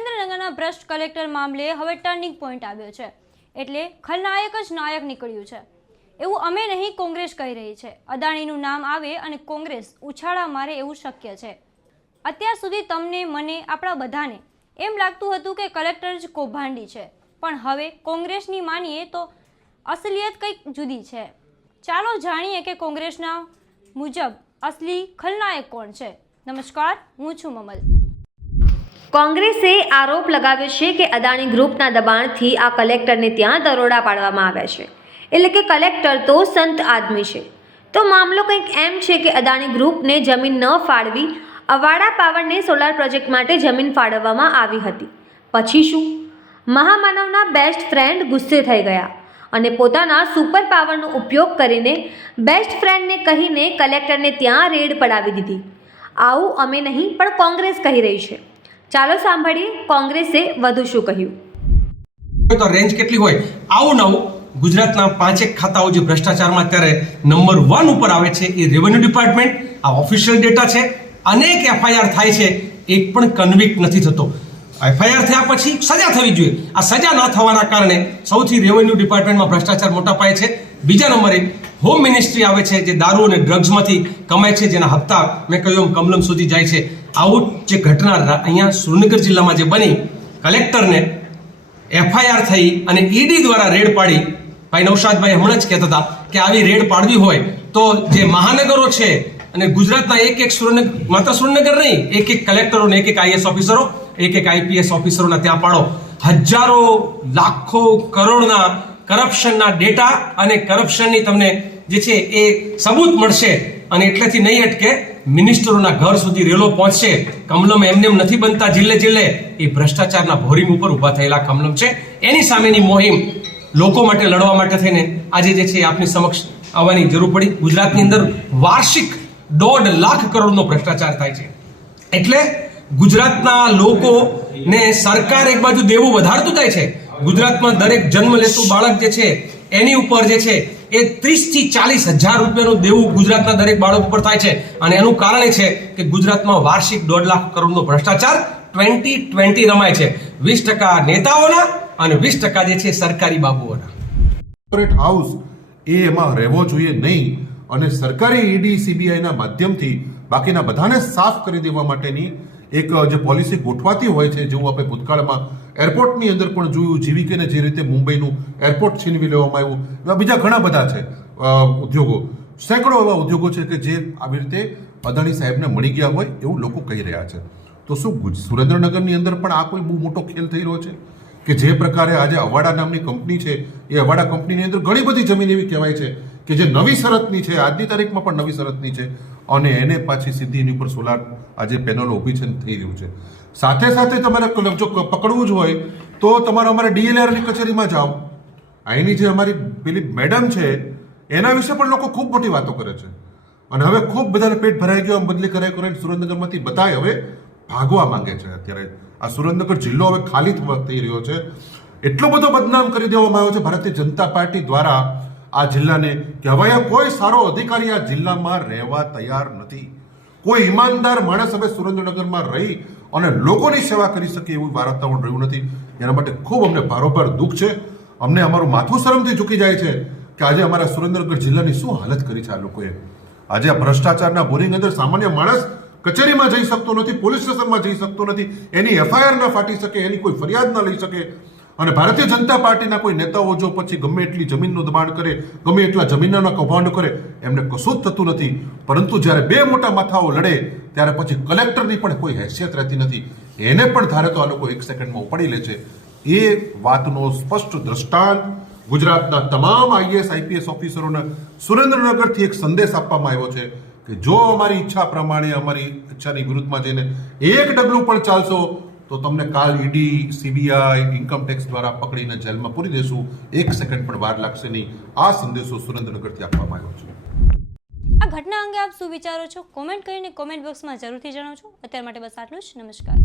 સુરેન્દ્રનગરના ભ્રષ્ટ કલેક્ટર મામલે હવે ટર્નિંગ પોઈન્ટ આવ્યો છે, એટલે ખલનાયક જ નાયક નીકળ્યું છે એવું અમે નહીં કોંગ્રેસ કહી રહી છે। અદાણીનું નામ આવે અને કોંગ્રેસ ઉછાળા મારે એવું શક્ય છે। અત્યાર સુધી તમને મને આપણા બધાને એમ લાગતું હતું કે કલેક્ટર જ કૌભાંડી છે, પણ હવે કોંગ્રેસની માનીએ તો અસલિયત કંઈક જુદી છે। ચાલો જાણીએ કે કોંગ્રેસના મુજબ અસલી ખલનાયક કોણ છે। નમસ્કાર, હું છું મમલ। કોંગ્રેસે આરોપ લગાવ્યો છે કે અદાણી ગ્રુપના દબાણથી આ કલેક્ટરને ત્યાં દરોડા પાડવામાં આવ્યા છે, એટલે કે કલેક્ટર તો સંત આદમી છે। તો મામલો કંઈક એમ છે કે અદાણી ગ્રુપને જમીન ન ફાળવી અવાડા પાવરને સોલાર પ્રોજેક્ટ માટે જમીન ફાળવવામાં આવી હતી। પછી શું? મહામાનવના બેસ્ટ ફ્રેન્ડ ગુસ્સે થઈ ગયા અને પોતાના સુપર પાવરનો ઉપયોગ કરીને બેસ્ટ ફ્રેન્ડને કહીને કલેક્ટરને ત્યાં રેડ પડાવી દીધી। આવું અમે નહીં પણ કોંગ્રેસ કહી રહી છે। ચાલો સાંભળીએ કોંગ્રેસે વધુ શું કહ્યું। તો રેન્જ કેટલી હોય? આવું નવું ગુજરાતના 5 ખાતાઓ જે ભ્રષ્ટાચારમાં અત્યારે નંબર 1 ઉપર આવે છે એ રેવન્યુ ડિપાર્ટમેન્ટ। આ ઓફિશિયલ ડેટા છે। અનેક એફઆઈઆર થાય છે, એક પણ કન્વિક્ટ નથી થતો। એફઆઈઆર થયા પછી સજા થવી જોઈએ, આ સજા ના થવાના કારણે સૌથી રેવન્યુ ડિપાર્ટમેન્ટમાં ભ્રષ્ટાચાર મોટા પાયે છે। બીજા નંબરે હોમ મિનિસ્ટ્રી આવે છે, જે દારૂ અને ડ્રગ્સમાંથી કમાય છે, જેના હપ્તા મેં કહ્યું એમ કમલમ સુધી જાય છે। આવું જે ઘટના અહીંયા સુરેન્દ્રનગર જિલ્લામાં જે બની, કલેક્ટરને એફઆઈઆર થઈ અને ઈડી દ્વારા રેડ પાડી, ભાઈ નૌશાદભાઈ હમણાં જ કહેતા હતા કે આવી રેડ પાડવી હોય તો જે મહાનગરો છે અને ગુજરાતના એક માત્ર સુરેન્દ્રનગર નહીં, એક કલેક્ટરો ને એક આઈએસ ઓફિસરો, એક આઈપીએસ ઓફિસરોના ત્યાં પાડો। હજારો લાખો કરોડના કરપ્શનના ડેટા અને કરપ્શનની તમને જે છે એ સબૂત મળશે, અને એટલેથી નહીં અટકે, મિનિસ્ટરોના ઘર સુધી રેલો પહોંચશે। કમલમ એમને એમ નથી બનતા જિલ્લે જિલ્લે, એ ભ્રષ્ટાચારના ભોરીમ ઉપર ઉભા થયેલા કમલમ છે। એની સામેની મુહિમ લોકો માટે લડવા માટે થઈને આજે જે છે આપની સમક્ષ આવવાની જરૂર પડી। ગુજરાતની અંદર વાર્ષિક 1.5 લાખ કરોડનો ભ્રષ્ટાચાર થાય છે, એટલે ગુજરાતના લોકોને સરકાર એક બાજુ દેવું વધારતું જાય છે। ગુજરાતમાં દરેક જન્મ લેતું બાળક જે છે એની ઉપર જે છે એ 30 થી 40 હજાર રૂપિયાનું દેવું ગુજરાતના દરેક બાળક ઉપર થાય છે, અને એનું કારણ એ છે કે ગુજરાતમાં વાર્ષિક 1.5 લાખ કરોડનો ભ્રષ્ટાચાર 20-20 રમાય છે। 20% નેતાઓના અને 20% જે છે સરકારી બાબુઓના। કોર્પોરેટ હાઉસ એમાં રહેવો જોઈએ નહીં, અને સરકારી ઈડી સીબીઆઈના માધ્યમથી બાકીના બધાને સાફ કરી દેવા માટેની એક જે પોલિસી ગોઠવાતી હોય છે, જેવું આપણે ભૂતકાળમાં એરપોર્ટની અંદર પણ જોયું, જીવીકેને જે રીતે મુંબઈનું એરપોર્ટ છીનવી લેવામાં આવ્યું, એવા બીજા ઘણા બધા છે ઉદ્યોગો, સેંકડો એવા ઉદ્યોગો છે કે જે આવી રીતે અદાણી સાહેબને મળી ગયા હોય એવું લોકો કહી રહ્યા છે। તો શું સુરેન્દ્રનગરની અંદર પણ આ કોઈ બહુ મોટો ખેલ થઈ રહ્યો છે કે જે પ્રકારે આજે અવાડા નામની કંપની છે, એ અવાડા કંપનીની અંદર ઘણી બધી જમીન એવી કહેવાય છે કે જે નવી શરતની છે, આજની તારીખમાં પણ નવી શરતની છે, અને એને પાછી સીધી એની ઉપર સોલાર આજે પેનલો ઊભી છે થઈ રહ્યું છે। સાથે સાથે તમારે જો પકડવું જ હોય તો તમારે અમારે ડીએલઆરની કચેરીમાં જાઓ। અહીંની જે અમારી પેલી મેડમ છે એના વિશે પણ લોકો ખૂબ મોટી વાતો કરે છે, અને હવે ખૂબ બધાને પેટ ભરાઈ ગયો, બદલી કરાય સુરેન્દ્રનગરમાંથી બધાય હવે ભાગવા માંગે છે। અત્યારે આ સુરેન્દ્રનગર જિલ્લો હવે ખાલી થઈ રહ્યો છે, એટલો બધો બદનામ કરી દેવામાં આવ્યો છે ભારતીય જનતા પાર્ટી દ્વારા આ જિલ્લાને કે હવે કોઈ સારો અધિકારી આ જિલ્લામાં રહેવા તૈયાર નથી। કોઈ ઈમાનદાર માણસ હવે સુરેન્દ્રનગરમાં રહી અને લોકોની સેવા કરી શકે એવું વાતાવરણ રહ્યું નથી। એના માટે ખૂબ અમને ભારોભાર દુઃખ છે। અમને અમારું માથું શરમથી ઝૂકી જાય છે કે આજે અમારા સુરેન્દ્રનગર જિલ્લાની શું હાલત કરી છે આ લોકોએ। આજે આ ભ્રષ્ટાચારના બોરિંગ અંદર સામાન્ય માણસ કચેરીમાં જઈ શકતો નથી, પોલીસ સ્ટેશનમાં જઈ શકતો નથી, એની એફઆઈઆર ના ફાટી શકે, એની કોઈ ફરિયાદ ના લઈ શકે, અને ભારતીય જનતા પાર્ટીના કોઈ નેતાઓ જો પછી ગમે એટલી જમીનનું દબાણ કરે, ગમે એટલા જમીનના કૌભાંડ કરે, એમને કશું જ થતું નથી। પરંતુ જ્યારે બે મોટા માથાઓ લડે ત્યારે પછી કલેક્ટરની પણ કોઈ હેસિયત રહેતી નથી, એને પણ ધારે તો આ લોકો 1 સેકન્ડમાં ઉપાડી લે છે। એ વાતનો સ્પષ્ટ દ્રષ્ટાંત ગુજરાતના તમામ આઈએએસ આઈપીએસ ઓફિસરોને સુરેન્દ્રનગરથી એક સંદેશ આપવામાં આવ્યો છે કે જો અમારી ઈચ્છા પ્રમાણે, અમારી ઈચ્છાની વિરુદ્ધમાં જઈને એક ડગલું પણ ચાલશો તો તમને કાલ ઈડી સીબીઆઈ ઇન્કમ ટેક્સ દ્વારા પકડીને જેલમાં પૂરી દેશું, 1 સેકન્ડ પણ વાર લાગશે નહીં। આ સંદેશો સુરેન્દ્રનગરથી આપવામાં આવ્યો છે। આ ઘટના અંગે આપ શું વિચારો છો? કોમેન્ટ કરીને કોમેન્ટ બોક્સમાં જરૂરથી જણાવજો। અત્યાર માટે બસ આટલું જ। નમસ્કાર।